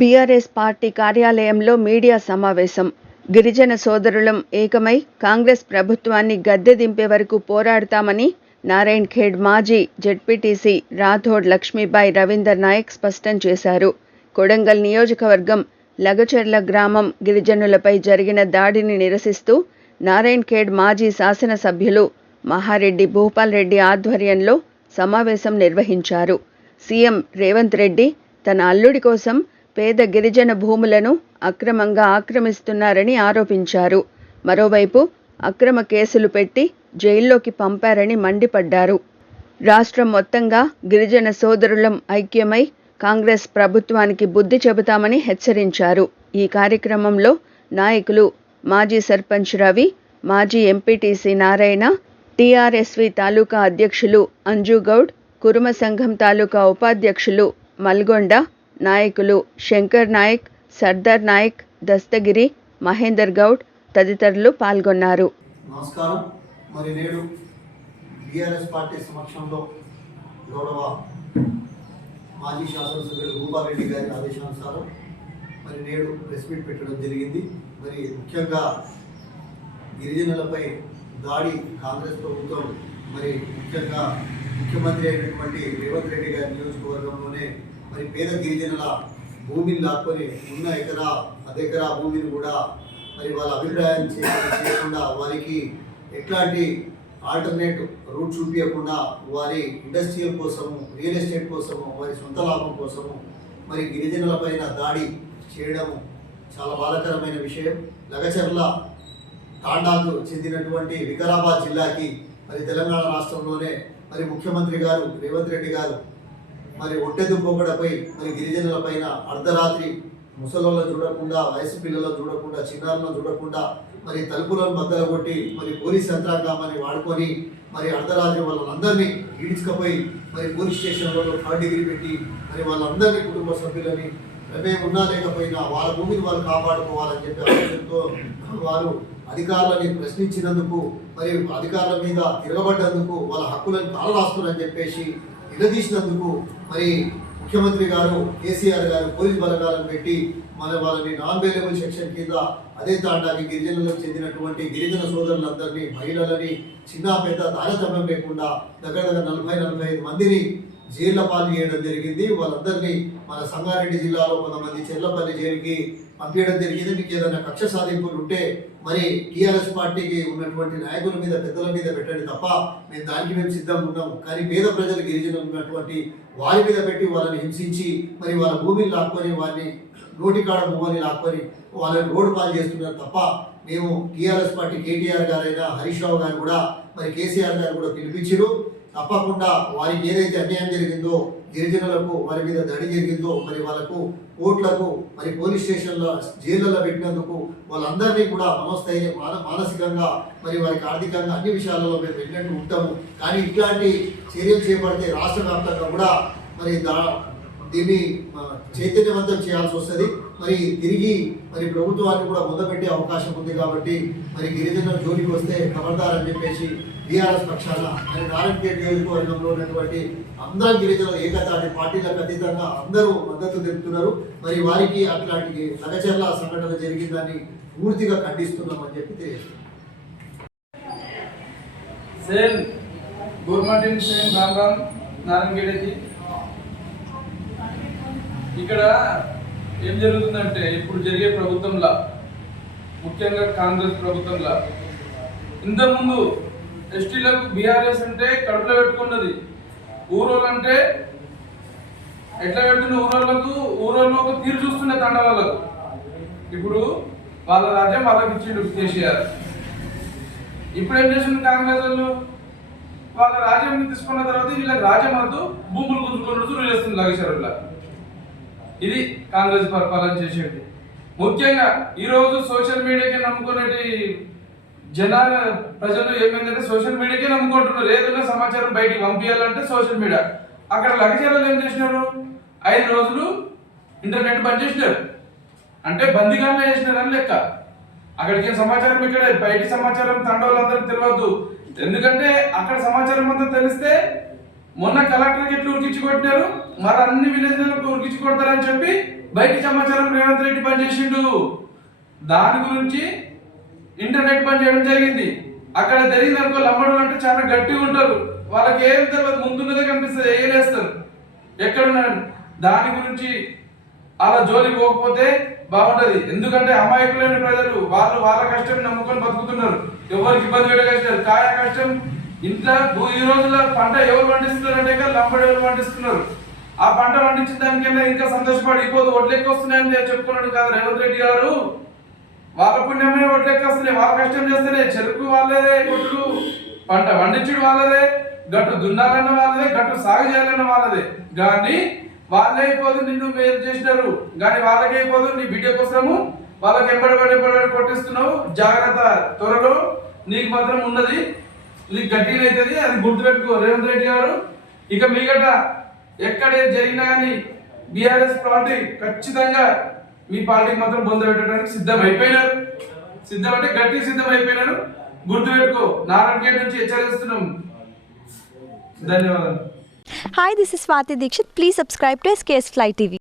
BRS party కార్యాలయంలో media సమావేశం. గిరిజన సోదరులం ఏకమై కాంగ్రెస్ ప్రభుత్వాన్ని గద్దె దింపే వరకు పోరాడతామని నారాయణ్ ఖేడ్ మాజీ జెడ్పీటీసీ రాథోడ్ లక్ష్మీబాయి రవీందర్ నాయక్ స్పష్టం చేశారు. కొడంగల్ నియోజకవర్గం లగచెర్ల గ్రామం గిరిజనులపై జరిగిన దాడిని నిరసిస్తూ నారాయణ్ ఖేడ్ మాజీ శాసనసభ్యులు మహారెడ్డి భూపాల్ రెడ్డి ఆధ్వర్యంలో సమావేశం నిర్వహించారు. సీఎం రేవంత్ రెడ్డి తన అల్లుడి కోసం పేద గిరిజన భూములను అక్రమంగా ఆక్రమిస్తున్నారని ఆరోపించారు. మరోవైపు అక్రమ కేసులు పెట్టి జైల్లోకి పంపారని మండిపడ్డారు. రాష్ట్రం మొత్తంగా గిరిజన సోదరులం ఐక్యమై కాంగ్రెస్ ప్రభుత్వానికి బుద్ధి చెబుతామని హెచ్చరించారు. ఈ కార్యక్రమంలో నాయకులు మాజీ సర్పంచ్ రవి మాజీ ఎంపీటీసీ నారాయణ టీఆర్ఎస్వి తాలూకా అధ్యక్షులు అంజుగౌడ్ కురుమ సంఘం తాలూకా ఉపాధ్యక్షులు మల్గొండ నాయకులు శంకర్ నాయక్ సర్దార్ నాయక్ దస్తగిరి మహేందర్ గౌడ్ తదితరులు పాల్గొన్నారు. నమస్కారం. మరి నేడు బీఆర్ఎస్ పార్టీ సమక్షంలో గౌరవ మాజీ శాసనసభ్యులు భూపారెడ్డి గారి ఆదేశానుసారం మరి నేడు ప్రెస్ మీట్ పెట్టడం జరిగింది. మరి ముఖ్యంగా గిరిజనులపై దాడి కాంగ్రెస్ ప్రభుత్వం మరి ముఖ్యంగా ముఖ్యమంత్రి అయినటువంటి రేవంత్ రెడ్డి గారి నియోజకవర్గంలోనే మరి పేద గిరిజనుల భూమిని లాక్కొని ఉన్న ఎకరా అదెకరా భూమిని కూడా మరి వాళ్ళ అభిప్రాయం చేయకుండా వారికి ఎట్లాంటి ఆల్టర్నేట్ రూట్ చూపించకుండా వారి ఇండస్ట్రియల్ కోసము రియల్ ఎస్టేట్ కోసము వారి సొంత లాభం కోసము మరి గిరిజనులపైన దాడి చేయడము చాలా బాధాకరమైన విషయం. లగచర్ల తాండాకు చెందినటువంటి వికారాబాద్ జిల్లాకి మరి తెలంగాణ రాష్ట్రంలోనే మరి ముఖ్యమంత్రి గారు రేవంత్ రెడ్డి గారు మరి ఒట్టెద్దు పోకడపై మరి గిరిజనుల పైన అర్ధరాత్రి ముసలోళ్ళను చూడకుండా వయసు పిల్లలను చూడకుండా చిన్నారులను చూడకుండా మరి తలుపులను బద్దలు కొట్టి మరి పోలీస్ యంత్రాంగాన్ని వాడుకొని మరి అర్ధరాత్రి వాళ్ళందరినీ ఈడ్చుకపోయి మరి పోలీస్ స్టేషన్లో థర్డ్ డిగ్రీ పెట్టి మరి వాళ్ళందరినీ కుటుంబ సభ్యులని మేము ఉన్నా లేకపోయినా వాళ్ళ భూమిని వాళ్ళు కాపాడుకోవాలని చెప్పి ఆలోచనతో వారు అధికారులని ప్రశ్నించినందుకు మరి అధికారుల మీద తిరగబడ్డందుకు వాళ్ళ హక్కులను కాలరాస్తున్నారని చెప్పేసి నిలదీసినందుకు మరి ముఖ్యమంత్రి గారు కేసీఆర్ గారు పోలీస్ బలగాలను పెట్టి మన వాళ్ళని నాన్ వేలబుల్ సెక్షన్ కింద అదే తాండాకి గిరిజనులకు చెందినటువంటి గిరిజన సోదరులందరినీ మహిళలని చిన్న పెద్ద తారతమ్యం లేకుండా దగ్గర దగ్గర నలభై నలభై ఐదు మందిని జైళ్ళ పాలు చేయడం జరిగింది. వాళ్ళందరినీ మన సంగారెడ్డి జిల్లాలో కొంతమంది చెర్లపల్లి జైలుకి పంపించడం జరిగింది. మీకు ఏదైనా కక్ష సాధింపులు ఉంటే మరి టీఆర్ఎస్ పార్టీకి ఉన్నటువంటి నాయకుల మీద పెద్దల మీద పెట్టండి తప్ప మేము దానికి మేము సిద్ధంగా ఉన్నాము. కానీ పేద ప్రజలు గిరిజనులు ఉన్నటువంటి వారి మీద పెట్టి వాళ్ళని హింసించి మరి వాళ్ళ భూమిని లాక్కొని వారిని నోటికాడ భూమిని లాక్కొని వాళ్ళని రోడ్డు పాలు చేస్తున్నారు తప్ప మేము టీఆర్ఎస్ పార్టీ కేటీఆర్ గారైనా హరీష్ రావు గారు కూడా మరి కేసీఆర్ గారు కూడా పిలిపించారు. తప్పకుండా వారికి ఏదైతే అన్యాయం జరిగిందో గిరిజనులకు వారి మీద దాడి జరిగిందో మరి వాళ్ళకు కోర్టులకు మరి పోలీస్ స్టేషన్లో జైళ్ళలో పెట్టినందుకు వాళ్ళందరినీ కూడా మనోస్థైర్యం మాన మానసికంగా మరి వారికి ఆర్థికంగా అన్ని విషయాలలో మేము వెళ్ళినట్టు ఉంటాము. కానీ ఇట్లాంటి చర్యలు చేపడితే రాష్ట్ర వ్యాప్తంగా కూడా మరి దా దీన్ని చైతన్యవంతం చేయాల్సి వస్తుంది. మరి తిరిగి మరి ప్రభుత్వాన్ని కూడా మొదలుపెట్టే అవకాశం ఉంది కాబట్టి మరి గిరిజనుల జోలికి వస్తే ఖబర్దార్ చెప్పేసి టీఆర్ఎస్ పక్షాన నేను నారాయణపేట నియోజకవర్గంలో ఉన్నటువంటి అందరి గిరిజనుల ఏకతాటి పార్టీలకు అతీతంగా అందరూ మద్దతు తెలుపుతున్నారు. మరి వారికి అట్లాంటి నగచర్ల సంఘటన జరిగిందని పూర్తిగా ఖండిస్తున్నామని చెప్పి తెలియజేస్తున్నాం. గవర్నమెంట్ ఇక్కడ ఏం జరుగుతుందంటే ఇప్పుడు జరిగే ప్రభుత్వంలా ముఖ్యంగా కాంగ్రెస్ ప్రభుత్వంలా ఇంతకుముందు ఎస్టీలకు బీఆర్ఎస్ అంటే కడుపులో పెట్టుకున్నది. ఊరోళ్ళు అంటే ఎట్లా పెట్టిన ఊరోళ్ళకు ఊరోళ్ళు ఒక తీరు చూస్తుండే తండ వాళ్ళకు ఇప్పుడు వాళ్ళ రాజ్యం వాళ్ళకి ఇచ్చిండు కేసీఆర్. ఇప్పుడు ఏం చేసింది కాంగ్రెస్ వాళ్ళు వాళ్ళ రాజ్యం తీసుకున్న తర్వాత వీళ్ళ రాజ్యం వద్దు భూములు గుంజుకున్నట్టు చేస్తుంది లగేశ్వరంలో ఇది కాంగ్రెస్ పరిపాలన చేసేది. ముఖ్యంగా ఈరోజు సోషల్ మీడియాకి నమ్ముకునేటి జనాల ప్రజలు ఏమైందంటే సోషల్ మీడియాకే నమ్ముకుంటున్నారు. ఏదైనా సమాచారం బయటికి పంపించాలంటే సోషల్ మీడియా. అక్కడ లగచర్యలు ఏం చేసినారు? ఐదు రోజులు ఇంటర్నెట్ బంద్ చేసినారు. అంటే బందీగానే చేసినారని లెక్క. అక్కడికి సమాచారం ఇక్కడ? బయట సమాచారం తండవులందరికీ తెలియదు ఎందుకంటే అక్కడ సమాచారం అంతా తెలిస్తే మొన్న కలెక్టర్కి ఎట్లా ఉరికించి కొట్టినారు? మరి అన్ని విలేజ్లకు ఉరికించి కొడతారని చెప్పి బయట సమాచారం రేవంత్ రెడ్డి పనిచేసిండు దాని గురించి ఇంటర్నెట్ పని చేయడం జరిగింది. అక్కడ జరిగింది అనుకో లంబడు అంటే చాలా గట్టిగా ఉంటారు. వాళ్ళకి ఏం తెలియదు ముందున్నదే కనిపిస్తుంది వేయలేస్తారు ఎక్కడున్నాడు దాని గురించి అలా జోలికి పోకపోతే బాగుంటది. ఎందుకంటే అమాయకులైన ప్రజలు వాళ్ళు వాళ్ళ కష్టం నమ్ముకొని బతుకుతున్నారు. ఎవరికి ఇబ్బంది పెట్టే కష్టం కాయ కష్టం ఇంట్లో ఈ రోజుల పంట ఎవరు పండిస్తున్నారు అంటే లంబడి ఎవరు పండిస్తున్నారు? ఆ పంట పండించిన దానికైనా ఇంకా సంతోషపడి ఇప్పుడు ఎక్కువ వస్తున్నాయని చెప్పుకున్నాడు కదా రేవంత్ రెడ్డి గారు. వాళ్ళ పుణ్యమే ఒడ్లు వస్తున్నాయి వాళ్ళ కష్టం చేస్తేనే చెరుకు వాళ్ళదే ఒడ్లు పంట పండించుడు వాళ్ళదే గట్టు దున్నాలన్న వాళ్ళదే గట్టు సాగు చేయాలన్న వాళ్ళదే. కానీ వాళ్ళే అయిపోదు నిన్ను మేలు చేసినారు. కానీ వాళ్ళకి అయిపోదు నీ బిడ్డ కోసము వాళ్ళకి ఎంబడబడి ఎంబడబడి కొట్టిస్తున్నావు. జాగ్రత్త త్వరలో నీకు మాత్రం ఉన్నది. నీకు గట్టిగా అవుతుంది. అది గుర్తుపెట్టుకో రేవంత్ రెడ్డి గారు ఇక మీగట ఎక్కడ జరిగినా కానీ బీఆర్ఎస్ పార్టీ ఖచ్చితంగా మీ పార్టీకి మాత్రం బొంద పెట్టడానికి సిద్ధం అయిపోయినారు సిద్ధం అంటే గట్టిగా సిద్ధం అయిపోయినారు గుర్తుపెట్టుకో నారాయణ గేట్ నుంచి హెచ్చరిస్తున్నాం ధన్యవాదాలు. Hi this is Swathi Dixit please subscribe to SKS fly TV